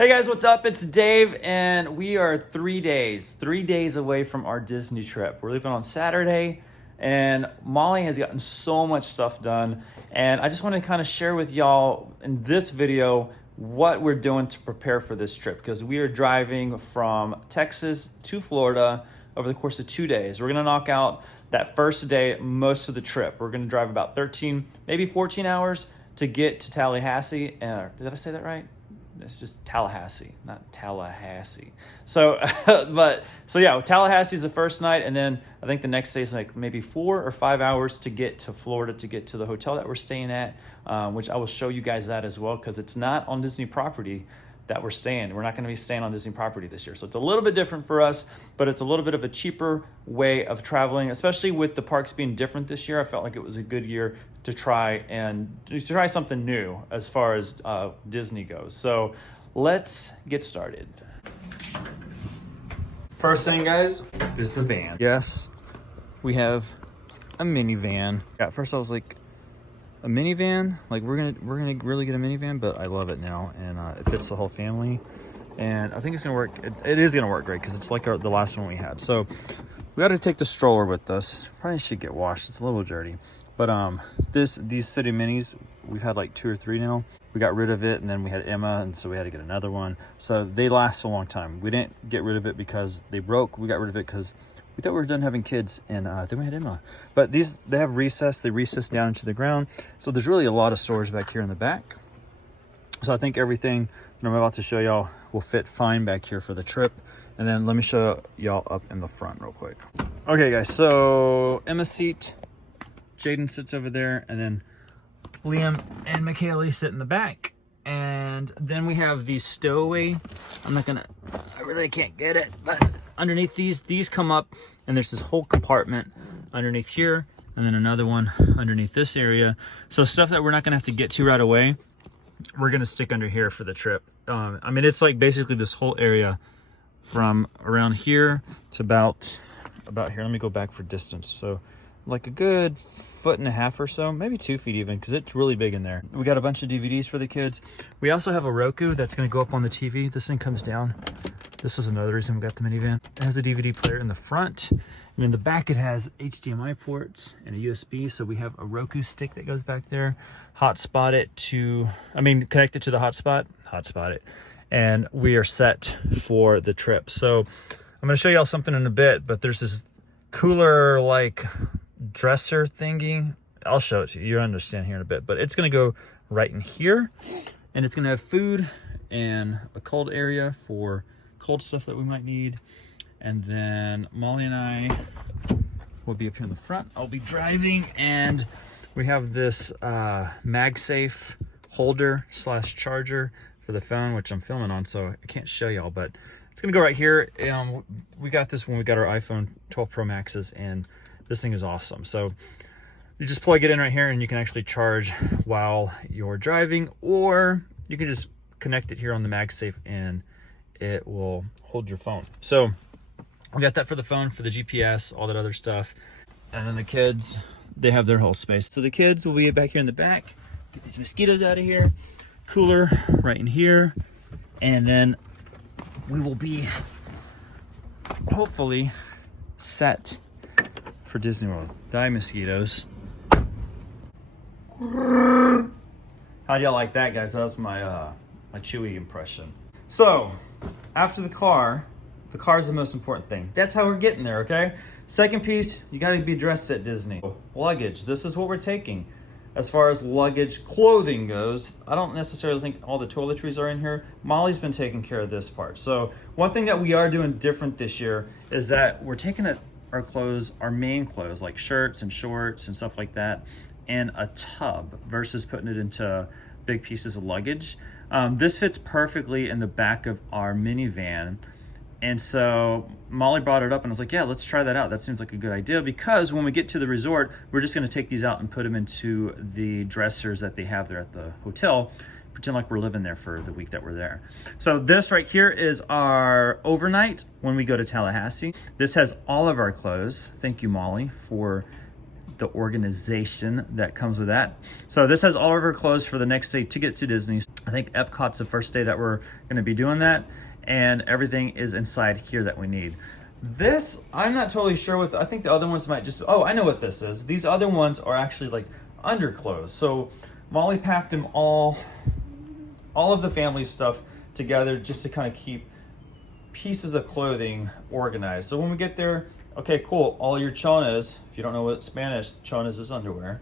Hey guys, what's up? It's Dave, and we are 3 days away from our Disney trip. We're leaving on Saturday, and Molly has gotten so much stuff done, and I just want to kind of share with y'all in this video what we're doing to prepare for this trip, because we are driving from Texas to Florida over the course of 2 days. We're going to knock out that first day most of the trip. We're going to drive about 13, maybe 14 hours to get to Tallahassee. Did I say that right? It's just Tallahassee, not Tallahassee. So yeah, Tallahassee is the first night, and then I think the next day is like maybe 4 or 5 hours to get to Florida, to get to the hotel that we're staying at, which I will show you guys that as well, because it's not on Disney property that we're staying. We're not going to be staying on Disney property this year. So it's a little bit different for us, but it's a little bit of a cheaper way of traveling, especially with the parks being different this year. I felt like it was a good year to try something new as far as Disney goes. So let's get started. First thing, guys, is the van. Yes, we have a minivan. At first I was like, a minivan? Like we're gonna really get a minivan, but I love it now, and it fits the whole family, and I think it's gonna work. It is gonna work great because it's like the last one we had. So we got to take the stroller with us. Probably should get washed. It's a little dirty, but these city minis, we've had like 2 or 3 now. We got rid of it, and then we had Emma, and so we had to get another one. So they last a long time. We didn't get rid of it because they broke. We got rid of it because we thought we were done having kids, and then we had Emma. But these, they have recess. They recess down into the ground. So there's really a lot of storage back here in the back. So I think everything that I'm about to show y'all will fit fine back here for the trip. And then let me show y'all up in the front real quick. Okay, guys, so Emma's seat, Jaden sits over there, and then Liam and McKaylee sit in the back. And then we have these stowaway. I really can't get it, but underneath these come up, and there's this whole compartment underneath here, and then another one underneath this area. So stuff that we're not gonna have to get to right away, we're gonna stick under here for the trip. I mean, it's like basically this whole area from around here to about here. Let me go back for distance. So like a good 1.5 feet or so, maybe 2 feet even, because it's really big in there. We got a bunch of DVDs for the kids. We also have a Roku that's going to go up on the TV. This thing comes down. This is another reason we got the minivan. It has a DVD player in the front, and in the back it has HDMI ports and a USB. So we have a Roku stick that goes back there. Connect it to the hotspot it, and we are set for the trip. So I'm going to show y'all something in a bit, but there's this cooler like dresser thingy. I'll show it to you. You'll understand here in a bit, but it's going to go right in here, and it's going to have food and a cold area for cold stuff that we might need. And then Molly and I will be up here in the front. I'll be driving, and we have this MagSafe holder / charger for the phone, which I'm filming on, so I can't show y'all, but it's gonna go right here. We got this when we got our iPhone 12 Pro Maxes, and this thing is awesome. So you just plug it in right here, and you can actually charge while you're driving, or you can just connect it here on the MagSafe, and it will hold your phone. So we got that for the phone, for the GPS, all that other stuff. And then the kids, they have their whole space. So the kids will be back here in the back. Get these mosquitoes out of here. Cooler right in here. And then we will be hopefully set for Disney World. Die mosquitoes. How do y'all like that, guys? That was my my Chewy impression. So after the car is the most important thing. That's how we're getting there, okay? Second piece, you gotta be dressed at Disney. Luggage, this is what we're taking. As far as luggage, clothing goes, I don't necessarily think all the toiletries are in here. Molly's been taking care of this part. So one thing that we are doing different this year is that we're taking our clothes, our main clothes, like shirts and shorts and stuff like that, in a tub versus putting it into big pieces of luggage. This fits perfectly in the back of our minivan. And so Molly brought it up, and I was like, yeah, let's try that out. That seems like a good idea, because when we get to the resort, we're just gonna take these out and put them into the dressers that they have there at the hotel, pretend like we're living there for the week that we're there. So this right here is our overnight when we go to Tallahassee. This has all of our clothes. Thank you, Molly, for the organization that comes with that. So this has all of our clothes for the next day to get to Disney. I think Epcot's the first day that we're gonna be doing that, and everything is inside here that we need. This, I'm not totally sure what, I think the other ones might just, oh, I know what this is. These other ones are actually like underclothes. So Molly packed them all of the family stuff together just to kind of keep pieces of clothing organized. So when we get there, okay, cool, all your chonas, if you don't know what Spanish, chonas is underwear,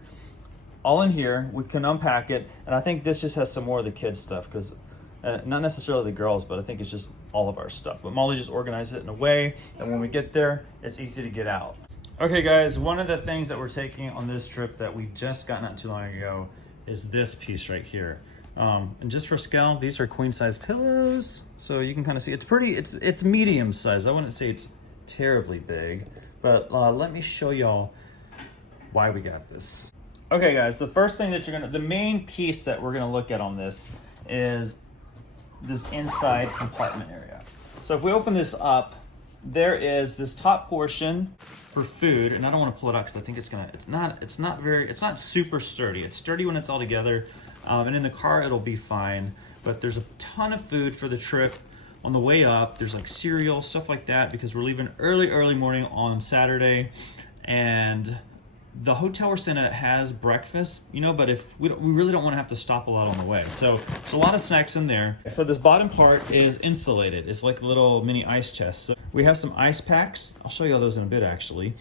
all in here, we can unpack it. And I think this just has some more of the kids stuff, because not necessarily the girls, but I think it's just all of our stuff. But Molly just organized it in a way that when we get there, it's easy to get out. Okay guys, one of the things that we're taking on this trip that we just got not too long ago is this piece right here. And just for scale, these are queen size pillows. So you can kind of see, it's medium size. I wouldn't say it's terribly big, but let me show y'all why we got this. Okay guys, the first thing that the main piece that we're gonna look at on this is this inside compartment area. So if we open this up, there is this top portion for food, and I don't want to pull it out because I think it's not super sturdy. It's sturdy when it's all together, and in the car it'll be fine. But there's a ton of food for the trip. On the way up, there's like cereal, stuff like that, because we're leaving early morning on Saturday, and the hotel we're staying at has breakfast, you know, but if we really don't want to have to stop a lot on the way. So there's a lot of snacks in there. So this bottom part is insulated. It's like a little mini ice chest. So we have some ice packs. I'll show you all those in a bit, actually,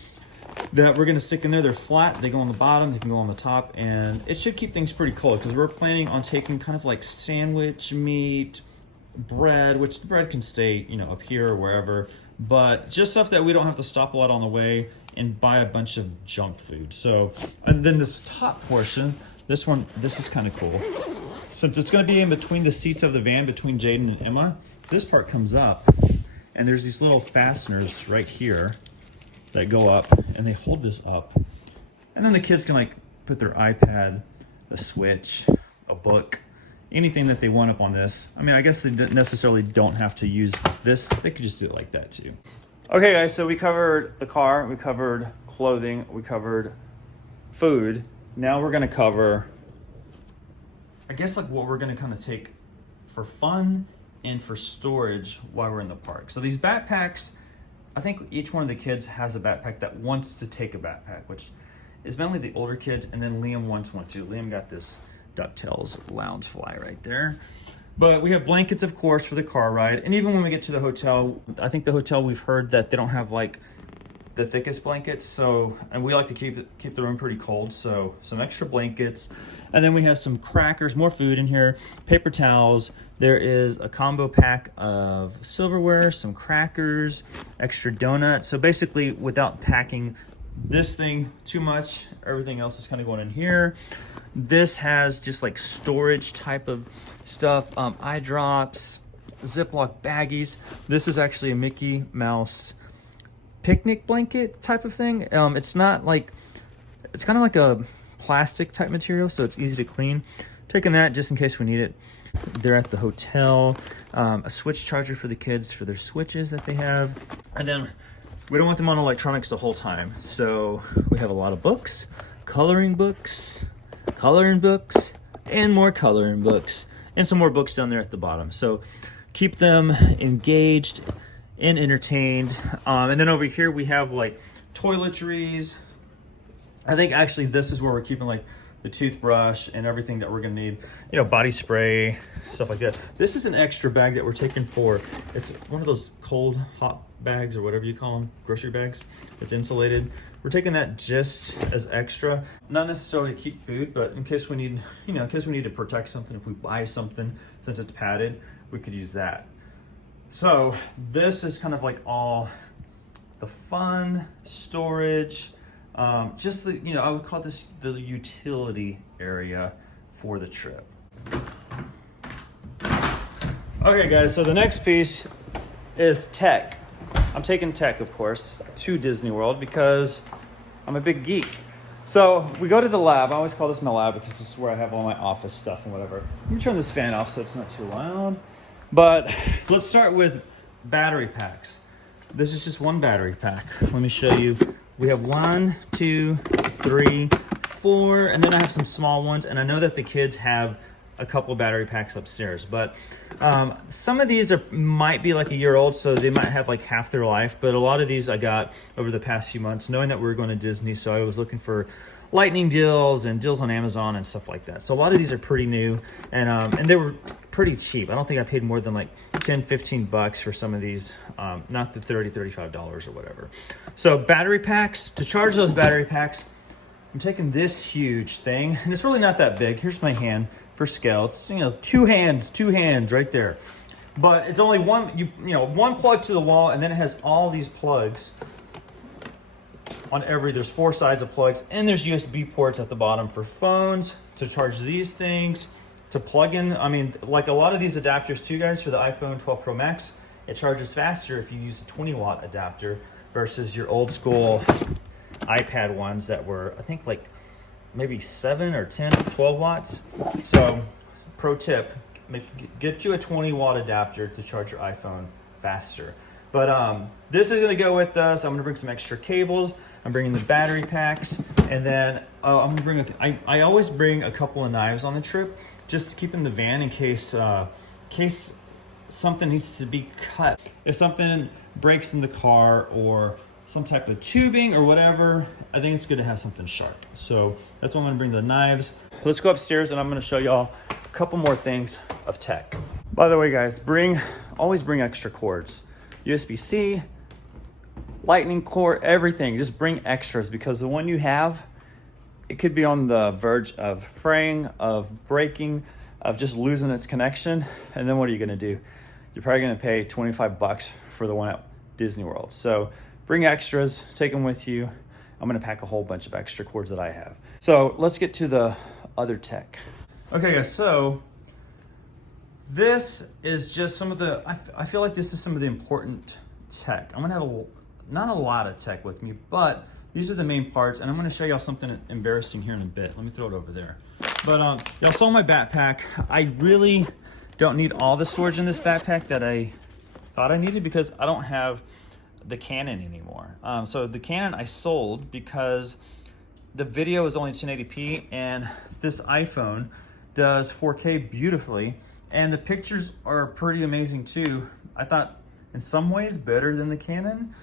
that we're going to stick in there. They're flat. They go on the bottom. They can go on the top. And it should keep things pretty cold, because we're planning on taking kind of like sandwich meat, bread, which the bread can stay, you know, up here or wherever. But just stuff that we don't have to stop a lot on the way and buy a bunch of junk food. So, and then this top portion, this is kind of cool. Since it's gonna be in between the seats of the van, between Jaden and Emma, this part comes up, and there's these little fasteners right here that go up, and they hold this up. And then the kids can like put their iPad, a Switch, a book, anything that they want up on this. I mean, I guess they necessarily don't have to use this. They could just do it like that too. Okay guys, so we covered the car, we covered clothing, we covered food. Now we're gonna cover, I guess, like what we're gonna kind of take for fun and for storage while we're in the park. So these backpacks, I think each one of the kids has a backpack that wants to take a backpack, which is mainly the older kids, and then Liam wants one too. Liam got this DuckTales Loungefly right there. But we have blankets, of course, for the car ride. And even when we get to the hotel, I think the hotel, we've heard that they don't have like the thickest blankets. So, and we like to keep the room pretty cold. So some extra blankets. And then we have some crackers, more food in here, paper towels. There is a combo pack of silverware, some crackers, extra donuts. So basically, without packing this thing too much, everything else is kind of going in here. This has just like storage type of stuff, eye drops, Ziploc baggies. This is actually a Mickey Mouse picnic blanket type of thing. It's not like, it's kind of like a plastic type material, so it's easy to clean. Taking that just in case we need it. They're at the hotel. A switch charger for the kids for their switches that they have. And then we don't want them on electronics the whole time. So we have a lot of books, coloring books, and more coloring books, and some more books down there at the bottom. So keep them engaged and entertained. And then over here we have like toiletries. I think actually this is where we're keeping like the toothbrush and everything that we're gonna need, you know, body spray, stuff like that. This is an extra bag that we're taking for, it's one of those cold hot bags or whatever you call them, grocery bags. It's insulated. We're taking that just as extra, not necessarily to keep food, but in case we need, you know, in case we need to protect something, if we buy something, since it's padded, we could use that. So this is kind of like all the fun storage, just the, you know, I would call this the utility area for the trip. Okay guys, so the next piece is tech. I'm taking tech, of course, to Disney World because I'm a big geek. So we go to the lab. I always call this my lab because this is where I have all my office stuff and whatever. Let me turn this fan off so it's not too loud. But let's start with battery packs. This is just one battery pack. Let me show you. We have 1, 2, 3, 4, and then I have some small ones. And I know that the kids have a couple of battery packs upstairs. But some of these might be like a year old, so they might have like half their life. But a lot of these I got over the past few months, knowing that we were going to Disney, so I was looking for lightning deals and deals on Amazon and stuff like that. So a lot of these are pretty new, and they were pretty cheap. I don't think I paid more than like 10, 15 bucks for some of these, not the $30, $35 or whatever. So battery packs, to charge those battery packs, I'm taking this huge thing, and it's really not that big. Here's my hand for scale. It's, you know, two hands right there. But it's only one, you know, one plug to the wall, and then it has all these plugs on there's 4 sides of plugs, and there's USB ports at the bottom for phones, to charge these things, to plug in. I mean, like a lot of these adapters too, guys, for the iPhone 12 Pro Max, it charges faster if you use a 20-watt adapter versus your old school iPad ones that were, I think, like maybe 7 or 10, 12 watts. So, pro tip, get you a 20-watt adapter to charge your iPhone faster. But this is going to go with us. I'm going to bring some extra cables. I'm bringing the battery packs, and then I'm going to bring. I always bring a couple of knives on the trip, just to keep in the van in case something needs to be cut. If something breaks in the car or some type of tubing or whatever, I think it's good to have something sharp. So that's why I'm going to bring the knives. Let's go upstairs, and I'm going to show y'all a couple more things of tech. By the way, guys, always bring extra cords. USB-C, lightning cord, everything. Just bring extras, because the one you have, it could be on the verge of fraying, of breaking, of just losing its connection. And then what are you gonna do? You're probably gonna pay 25 bucks for the one at Disney World. So bring extras, take them with you. I'm gonna pack a whole bunch of extra cords that I have. So let's get to the other tech. Okay, guys, so this is just some of the, I feel like this is some of the important tech. I'm gonna have not a lot of tech with me, but these are the main parts, and I'm gonna show y'all something embarrassing here in a bit. Let me throw it over there. But y'all saw my backpack. I really don't need all the storage in this backpack that I thought I needed, because I don't have the Canon anymore. So the Canon I sold because the video is only 1080p, and this iPhone does 4K beautifully. And the pictures are pretty amazing too. I thought in some ways better than the Canon.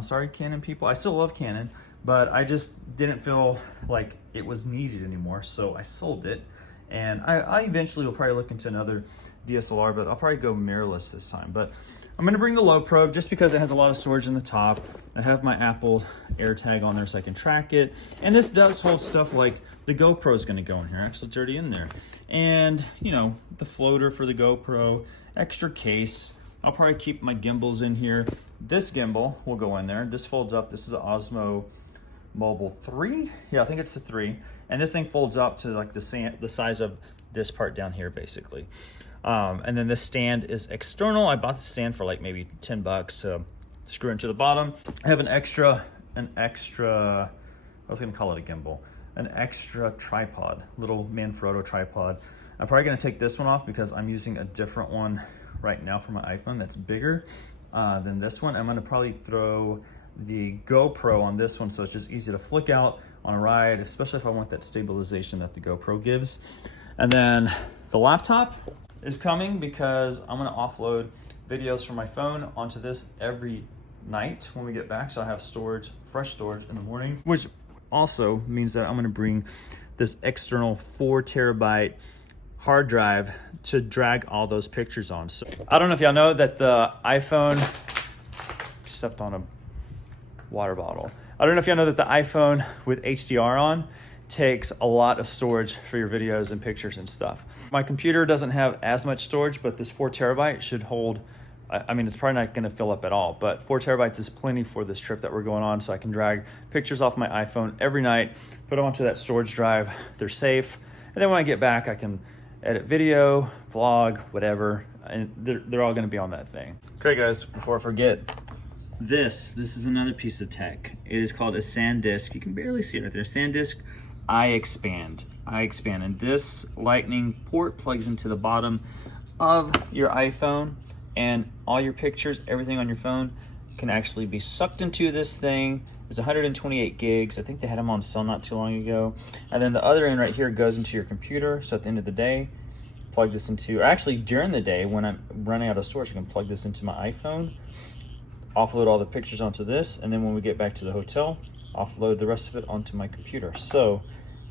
Sorry, Canon people. I still love Canon, but I just didn't feel like it was needed anymore. So I sold it. And I eventually will probably look into another DSLR, but I'll probably go mirrorless this time. But I'm gonna bring the low probe just because it has a lot of storage in the top. I have my Apple AirTag on there so I can track it. And this does hold stuff like the GoPro is gonna go in here. Actually, it's already in there. And, you know, the floater for the GoPro, extra case. I'll probably keep my gimbals in here. This gimbal will go in there. This folds up. This is an Osmo Mobile 3. Yeah, I think it's a 3. And this thing folds up to like the size of this part down here, basically. And then this stand is external. I bought the stand for like maybe 10 bucks. So screw into the bottom. I have an extra, I was gonna call it a gimbal, an extra tripod, little Manfrotto tripod. I'm probably gonna take this one off because I'm using a different one right now for my iPhone that's bigger than this one. I'm gonna probably throw the GoPro on this one so it's just easy to flick out on a ride, especially if I want that stabilization that the GoPro gives. And then the laptop is coming because I'm gonna offload videos from my phone onto this every night when we get back, so I have storage, fresh storage in the morning, which also means that I'm gonna bring this external 4 terabyte hard drive to drag all those pictures on. So I don't know if y'all know that the iPhone, stepped on a water bottle. I don't know if y'all know that the iPhone with HDR on takes a lot of storage for your videos and pictures and stuff. My computer doesn't have as much storage, but this 4 terabyte should hold, I mean, it's probably not gonna fill up at all, but 4 terabytes is plenty for this trip that we're going on, so I can drag pictures off my iPhone every night, put them onto that storage drive. They're safe. And then when I get back, I can edit video, vlog, whatever, and they're all gonna be on that thing. Okay guys, before I forget, this is another piece of tech. It is called a Sandisk. You can barely see it right there. Sandisk iXspand, and this lightning port plugs into the bottom of your iPhone, and all your pictures, everything on your phone can actually be sucked into this thing. It's 128 gigs. I think they had them on sale not too long ago. And then the other end right here goes into your computer. So at the end of the day, plug this into, or actually during the day when I'm running out of storage, I can plug this into my iPhone, offload all the pictures onto this, and then when we get back to the hotel, offload the rest of it onto my computer. So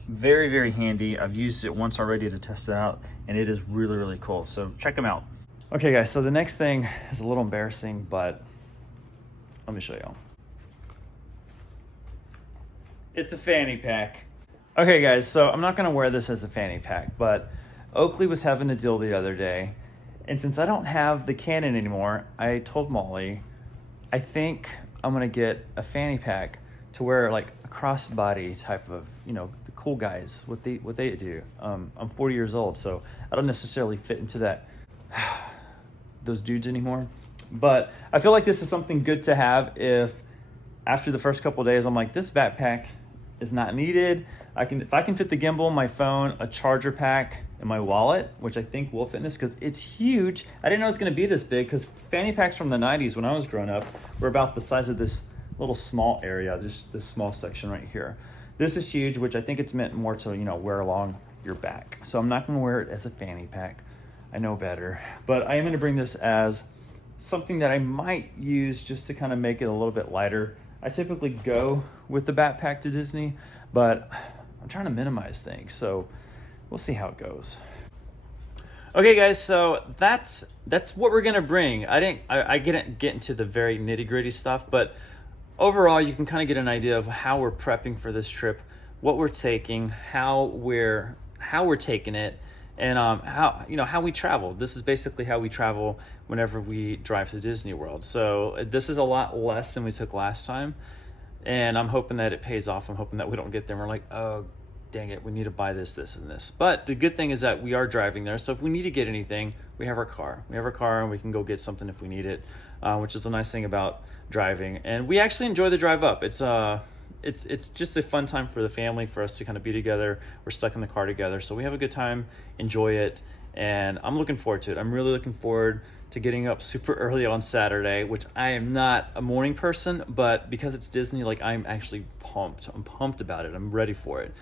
very, very handy. I've used it once already to test it out, and it is really, really cool. So check them out. Okay guys, so the next thing is a little embarrassing, but let me show y'all. It's a fanny pack. Okay guys, so I'm not gonna wear this as a fanny pack, but Oakley was having a deal the other day, and since I don't have the Canon anymore, I told Molly, I think I'm gonna get a fanny pack to wear like a crossbody type of, you know, the cool guys, what they do. I'm 40 years old, so I don't necessarily fit into that those dudes anymore. But I feel like this is something good to have if after the first couple of days, I'm like, this backpack is not needed. If I can fit the gimbal, my phone, a charger pack, and my wallet, which I think will fit in this because it's huge. I didn't know it was gonna be this big because fanny packs from the 90s when I was growing up were about the size of this little small area, just this small section right here. This is huge, which I think it's meant more to, you know, wear along your back. So I'm not gonna wear it as a fanny pack. I know better, but I am gonna bring this as something that I might use just to kind of make it a little bit lighter. I typically go with the backpack to Disney, but I'm trying to minimize things, so we'll see how it goes. Okay guys, so that's what we're gonna bring. I didn't get into the very nitty-gritty stuff, but overall you can kind of get an idea of how we're prepping for this trip, what we're taking, how we're taking it, and how we travel. This is basically how we travel whenever we drive to Disney World. So this is a lot less than we took last time, and I'm hoping that it pays off. I'm hoping that we don't get there and we're like, oh, dang it, we need to buy this, this, and this. But the good thing is that we are driving there, so if we need to get anything, we have our car. We have our car, and we can go get something if we need it, which is a nice thing about driving. And we actually enjoy the drive up. It's just a fun time for the family, for us to kind of be together. We're stuck in the car together, so we have a good time, enjoy it, and I'm looking forward to it. I'm really looking forward to getting up super early on Saturday, which I am not a morning person, but because it's Disney, like, I'm actually pumped. I'm pumped about it. I'm ready for it.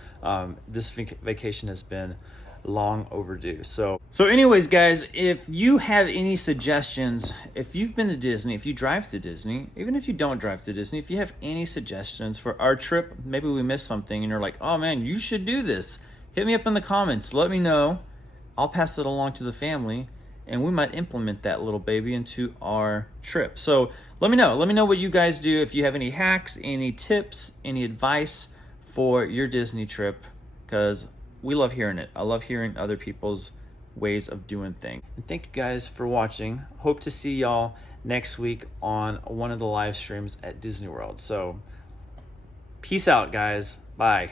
This vacation has been long overdue. So anyways, guys, if you have any suggestions, if you've been to Disney, if you drive to Disney, even if you don't drive to Disney, if you have any suggestions for our trip, maybe we missed something and you're like, oh man, you should do this, hit me up in the comments. Let me know. I'll pass it along to the family, and we might implement that little baby into our trip. So let me know what you guys do. If you have any hacks, any tips, any advice for your Disney trip, because we love hearing it. I love hearing other people's ways of doing things. And thank you guys for watching. Hope to see y'all next week on one of the live streams at Disney World. So peace out, guys. Bye.